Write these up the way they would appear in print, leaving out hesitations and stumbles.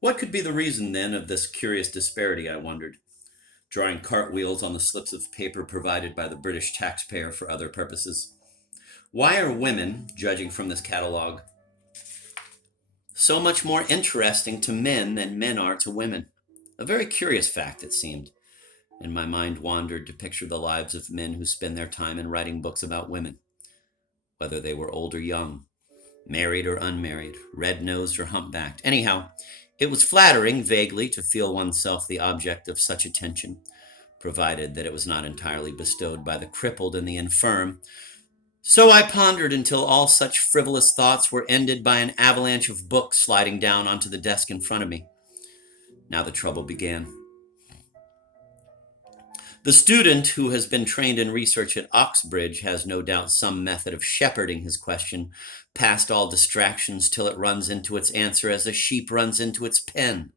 What could be the reason, then, of this curious disparity, I wondered, drawing cartwheels on the slips of paper provided by the British taxpayer for other purposes. Why are women, judging from this catalogue, so much more interesting to men than men are to women? A very curious fact, it seemed, and my mind wandered to picture the lives of men who spend their time in writing books about women, whether they were old or young, married or unmarried, red-nosed or humpbacked. Anyhow, it was flattering, vaguely, to feel oneself the object of such attention, provided that it was not entirely bestowed by the crippled and the infirm. So I pondered until all such frivolous thoughts were ended by an avalanche of books sliding down onto the desk in front of me. Now the trouble began. The student who has been trained in research at Oxbridge has no doubt some method of shepherding his question past all distractions till it runs into its answer as a sheep runs into its pen.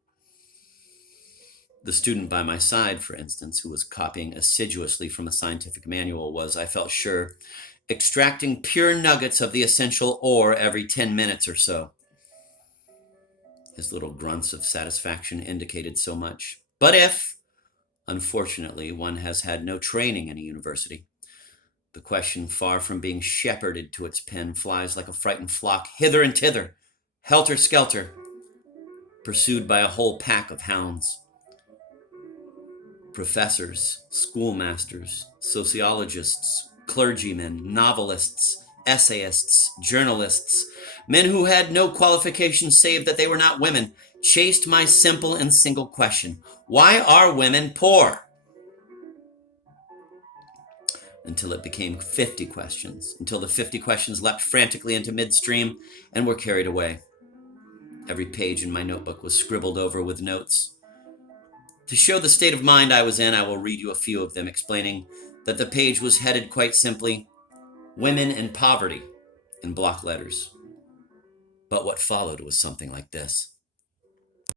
The student by my side, for instance, who was copying assiduously from a scientific manual, was, I felt sure, extracting pure nuggets of the essential ore every 10 minutes or so. His little grunts of satisfaction indicated so much. But if, unfortunately, one has had no training in a university, the question, far from being shepherded to its pen, flies like a frightened flock hither and thither, helter-skelter, pursued by a whole pack of hounds. Professors, schoolmasters, sociologists, clergymen, novelists, essayists, journalists, men who had no qualifications save that they were not women, chased my simple and single question: why are women poor? Until it became 50 questions, until the 50 questions leapt frantically into midstream and were carried away. Every page in my notebook was scribbled over with notes. To show the state of mind I was in, I will read you a few of them, explaining that the page was headed quite simply, Women and Poverty, in block letters. But what followed was something like this.